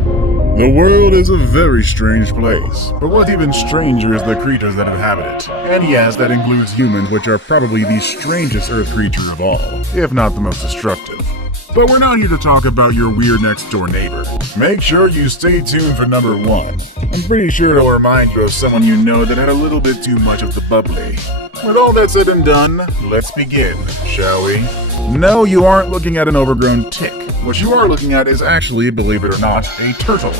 The world is a very strange place, but what's even stranger is the creatures that inhabit it. And yes, that includes humans, which are probably the strangest Earth creature of all, if not the most destructive. But we're not here to talk about your weird next-door neighbor. Make sure you stay tuned for number 1. I'm pretty sure it'll remind you of someone you know that had a little bit too much of the bubbly. With all that said and done, let's begin, shall we? No, you aren't looking at an overgrown tick. What you are looking at is actually, believe it or not, a turtle.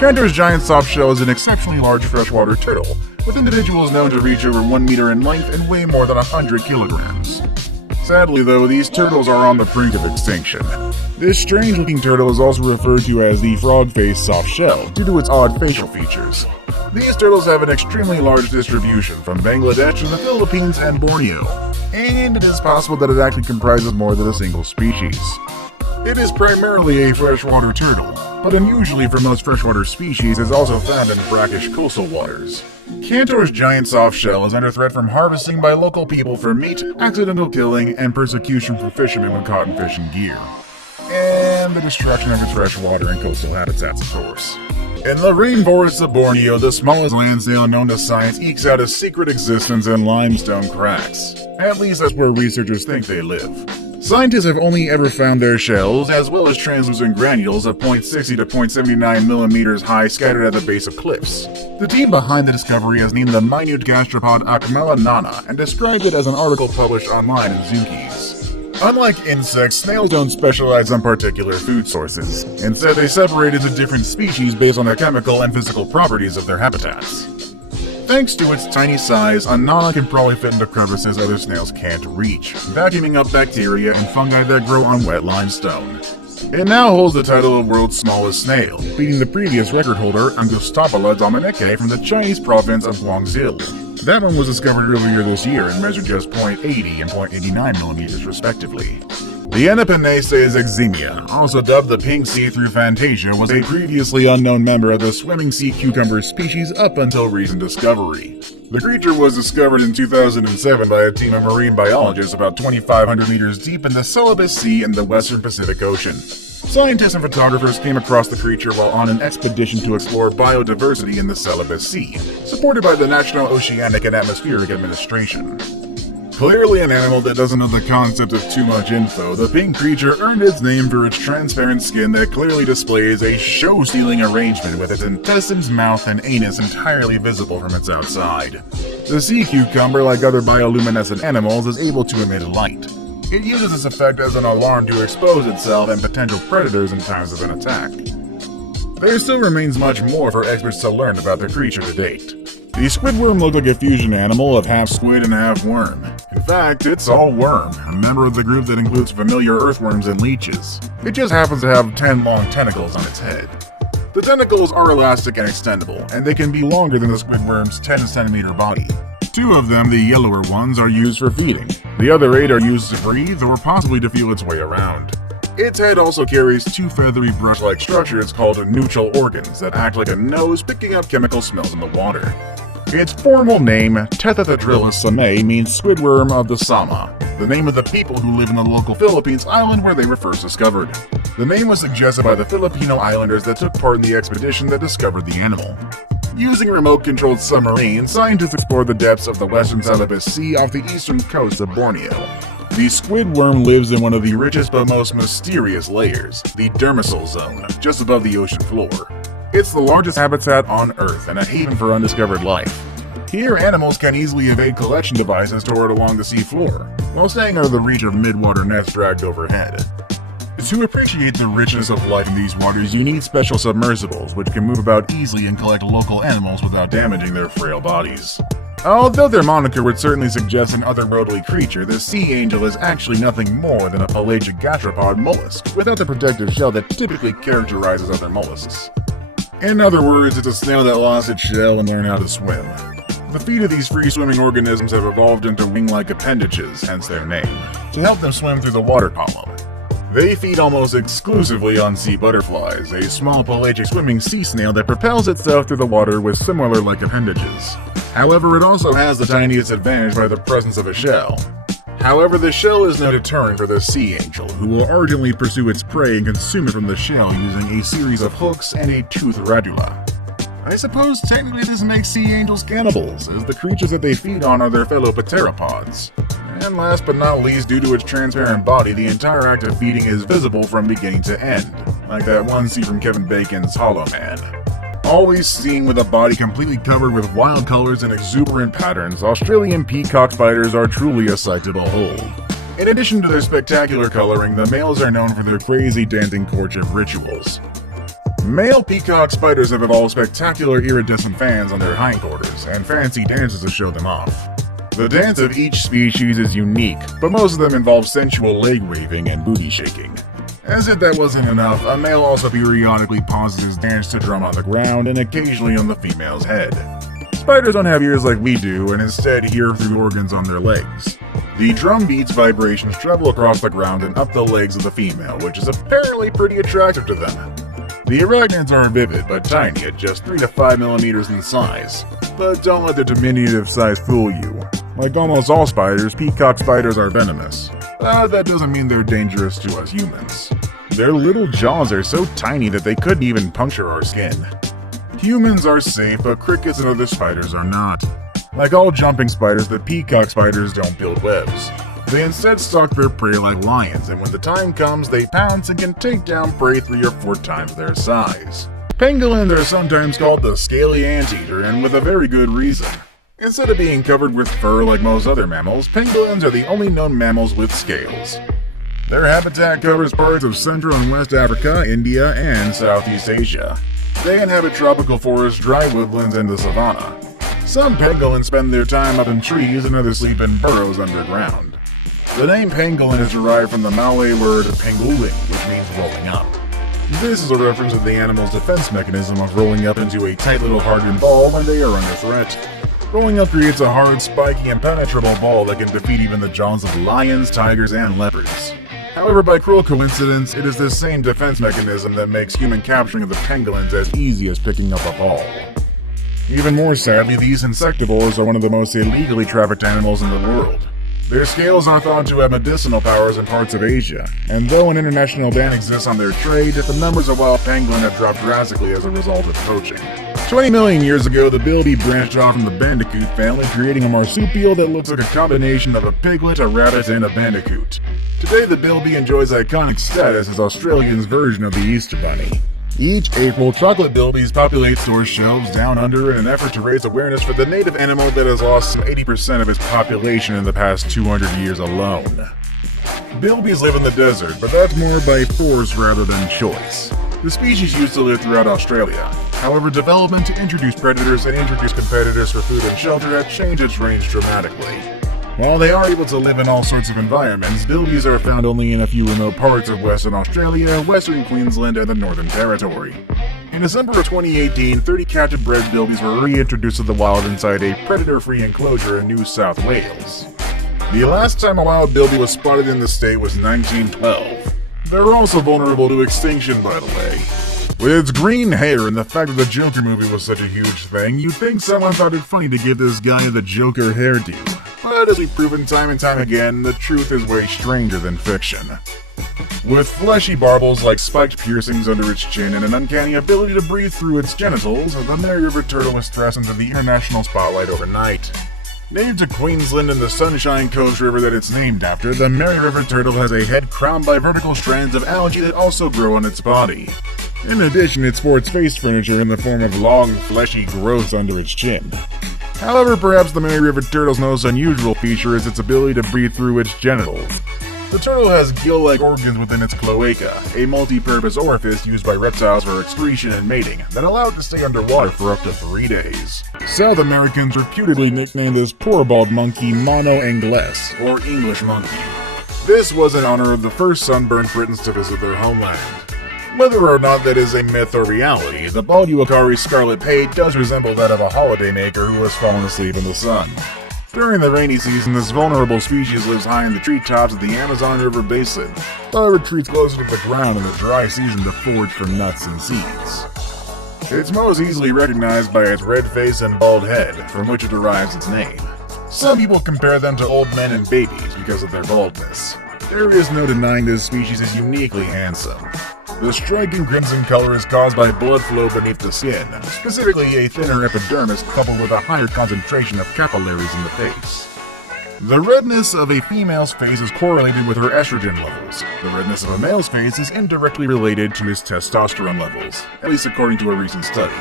Cantor's giant softshell is an exceptionally large freshwater turtle, with individuals known to reach over 1 meter in length and weigh more than 100 kilograms. Sadly though, these turtles are on the brink of extinction. This strange-looking turtle is also referred to as the frog-faced softshell, due to its odd facial features. These turtles have an extremely large distribution from Bangladesh to the Philippines and Borneo, and it is possible that it actually comprises more than a single species. It is primarily a freshwater turtle, but unusually for most freshwater species is also found in brackish coastal waters. Cantor's giant softshell is under threat from harvesting by local people for meat, accidental killing, and persecution for fishermen when caught in fishing gear. And the destruction of its freshwater and coastal habitats, of course. In the rainforests of Borneo, the smallest land snail known to science ekes out a secret existence in limestone cracks. At least that's where researchers think they live. Scientists have only ever found their shells, as well as translucent granules of 0.60 to 0.79 millimeters high scattered at the base of cliffs. The team behind the discovery has named the minute gastropod Acmella nana and described it as an article published online in Zookeys. Unlike insects, snails don't specialize on particular food sources. Instead, they separate into different species based on the chemical and physical properties of their habitats. Thanks to its tiny size, a nana can probably fit into crevices other snails can't reach, vacuuming up bacteria and fungi that grow on wet limestone. It now holds the title of world's smallest snail, beating the previous record holder, Angustopola domineke from the Chinese province of Guangxi. That one was discovered earlier this year and measured just 0.80 and 0.89 millimeters respectively. The Anapenaceae eximia, also dubbed the pink see-through fantasia, was a previously unknown member of the swimming sea cucumber species up until recent discovery. The creature was discovered in 2007 by a team of marine biologists about 2,500 meters deep in the Celebes Sea in the western Pacific Ocean. Scientists and photographers came across the creature while on an expedition to explore biodiversity in the Celebes Sea, supported by the National Oceanic and Atmospheric Administration. Clearly an animal that doesn't know the concept of too much info, the pink creature earned its name for its transparent skin that clearly displays a show-stealing arrangement with its intestines, mouth, and anus entirely visible from its outside. The sea cucumber, like other bioluminescent animals, is able to emit light. It uses this effect as an alarm to expose itself and potential predators in times of an attack. There still remains much more for experts to learn about the creature to date. The squidworm looked like a fusion animal of half squid and half worm. In fact, it's all worm, a member of the group that includes familiar earthworms and leeches. It just happens to have 10 long tentacles on its head. The tentacles are elastic and extendable, and they can be longer than the squidworm's 10-centimeter body. 2 of them, the yellower ones, are used for feeding. The other 8 are used to breathe or possibly to feel its way around. Its head also carries 2 feathery brush-like structures called neutral organs that act like a nose picking up chemical smells in the water. Its formal name, Tethathodrilus same, means squidworm of the Sama, the name of the people who live in the local Philippines island where they were first discovered. The name was suggested by the Filipino islanders that took part in the expedition that discovered the animal. Using remote-controlled submarines, scientists explored the depths of the western Celebes Sea off the eastern coast of Borneo. The squidworm lives in one of the richest but most mysterious layers, the demersal zone, just above the ocean floor. It's the largest habitat on Earth and a haven for undiscovered life. Here, animals can easily evade collection devices stored along the seafloor, while staying out of the reach of mid-water nets dragged overhead. To appreciate the richness of life in these waters, you need special submersibles, which can move about easily and collect local animals without damaging their frail bodies. Although their moniker would certainly suggest an otherworldly creature, the sea angel is actually nothing more than a pelagic gastropod mollusk, without the protective shell that typically characterizes other mollusks. In other words, it's a snail that lost its shell and learned how to swim. The feet of these free-swimming organisms have evolved into wing-like appendages, hence their name, to help them swim through the water column. They feed almost exclusively on sea butterflies, a small pelagic swimming sea snail that propels itself through the water with similar-like appendages. However, it also has the tiniest advantage by the presence of a shell. However, the shell is no deterrent for the sea angel, who will ardently pursue its prey and consume it from the shell using a series of hooks and a tooth radula. I suppose technically this makes sea angels cannibals, as the creatures that they feed on are their fellow pteropods. And last but not least, due to its transparent body, the entire act of feeding is visible from beginning to end, like that one scene from Kevin Bacon's Hollow Man. Always seen with a body completely covered with wild colors and exuberant patterns, Australian peacock spiders are truly a sight to behold. In addition to their spectacular coloring, the males are known for their crazy dancing courtship rituals. Male peacock spiders have evolved spectacular iridescent fans on their hindquarters, and fancy dances to show them off. The dance of each species is unique, but most of them involve sensual leg waving and booty shaking. As if that wasn't enough, a male also periodically pauses his dance to drum on the ground and occasionally on the female's head. Spiders don't have ears like we do, and instead hear through organs on their legs. The drum beats vibrations travel across the ground and up the legs of the female, which is apparently pretty attractive to them. The arachnids are vivid but tiny at just 3 to 5 millimeters in size. But don't let their diminutive size fool you. Like almost all spiders, peacock spiders are venomous. But that doesn't mean they're dangerous to us humans. Their little jaws are so tiny that they couldn't even puncture our skin. Humans are safe, but crickets and other spiders are not. Like all jumping spiders, the peacock spiders don't build webs. They instead stalk their prey like lions, and when the time comes, they pounce and can take down prey 3 or 4 times their size. Pangolins are sometimes called the scaly anteater, and with a very good reason. Instead of being covered with fur like most other mammals, pangolins are the only known mammals with scales. Their habitat covers parts of Central and West Africa, India, and Southeast Asia. They inhabit tropical forests, dry woodlands, and the savanna. Some pangolins spend their time up in trees and others sleep in burrows underground. The name pangolin is derived from the Malay word panguling, which means rolling up. This is a reference to the animal's defense mechanism of rolling up into a tight little hardened ball when they are under threat. Rolling up creates a hard, spiky, impenetrable ball that can defeat even the jaws of lions, tigers, and leopards. However, by cruel coincidence, it is this same defense mechanism that makes human capturing of the pangolins as easy as picking up a ball. Even more sadly, these insectivores are one of the most illegally trafficked animals in the world. Their scales are thought to have medicinal powers in parts of Asia, and though an international ban exists on their trade, the numbers of wild pangolin have dropped drastically as a result of poaching. 20 million years ago, the bilby branched off from the bandicoot family, creating a marsupial that looks like a combination of a piglet, a rabbit, and a bandicoot. Today, the bilby enjoys iconic status as Australia's version of the Easter Bunny. Each April, chocolate bilbies populate store shelves down under in an effort to raise awareness for the native animal that has lost some 80% of its population in the past 200 years alone. Bilbies live in the desert, but that's more by force rather than choice. The species used to live throughout Australia. However, development to introduce predators and introduce competitors for food and shelter have changed its range dramatically. While they are able to live in all sorts of environments, bilbies are found only in a few remote parts of Western Australia, Western Queensland, and the Northern Territory. In December of 2018, 30 captive-bred bilbies were reintroduced to the wild inside a predator-free enclosure in New South Wales. The last time a wild bilby was spotted in the state was 1912. They're also vulnerable to extinction, by the way. With its green hair and the fact that the Joker movie was such a huge thing, you'd think someone thought it funny to give this guy the Joker hairdo. But as we've proven time and time again, the truth is way stranger than fiction. With fleshy barbels like spiked piercings under its chin and an uncanny ability to breathe through its genitals, the Mary River turtle was thrust into the international spotlight overnight. Named to Queensland and the Sunshine Coast River that it's named after, the Mary River turtle has a head crowned by vertical strands of algae that also grow on its body. In addition, it sports face furniture in the form of long, fleshy growths under its chin. However, perhaps the Mary River turtle's most unusual feature is its ability to breathe through its genitals. The turtle has gill-like organs within its cloaca, a multi-purpose orifice used by reptiles for excretion and mating, that allow it to stay underwater for up to 3 days. South Americans reputedly nicknamed this poor bald monkey Mono Inglés, or English monkey. This was in honor of the first sunburned Britons to visit their homeland. Whether or not that is a myth or reality, the bald Uakari's scarlet pate does resemble that of a holidaymaker who has fallen asleep in the sun. During the rainy season, this vulnerable species lives high in the treetops of the Amazon River basin, but retreats closer to the ground in the dry season to forage for nuts and seeds. It's most easily recognized by its red face and bald head, from which it derives its name. Some people compare them to old men and babies because of their baldness. There is no denying this species is uniquely handsome. The striking crimson color is caused by blood flow beneath the skin, specifically a thinner epidermis coupled with a higher concentration of capillaries in the face. The redness of a female's face is correlated with her estrogen levels. The redness of a male's face is indirectly related to his testosterone levels, at least according to a recent study.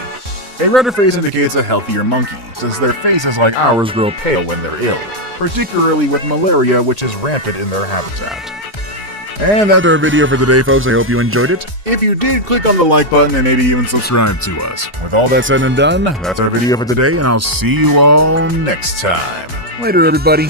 A redder face indicates a healthier monkey, since their faces like ours grow pale when they're ill, particularly with malaria, which is rampant in their habitat. And that's our video for today, folks. I hope you enjoyed it. If you did, click on the like button and maybe even subscribe to us. With all that said and done, that's our video for today, and I'll see you all next time. Later, everybody.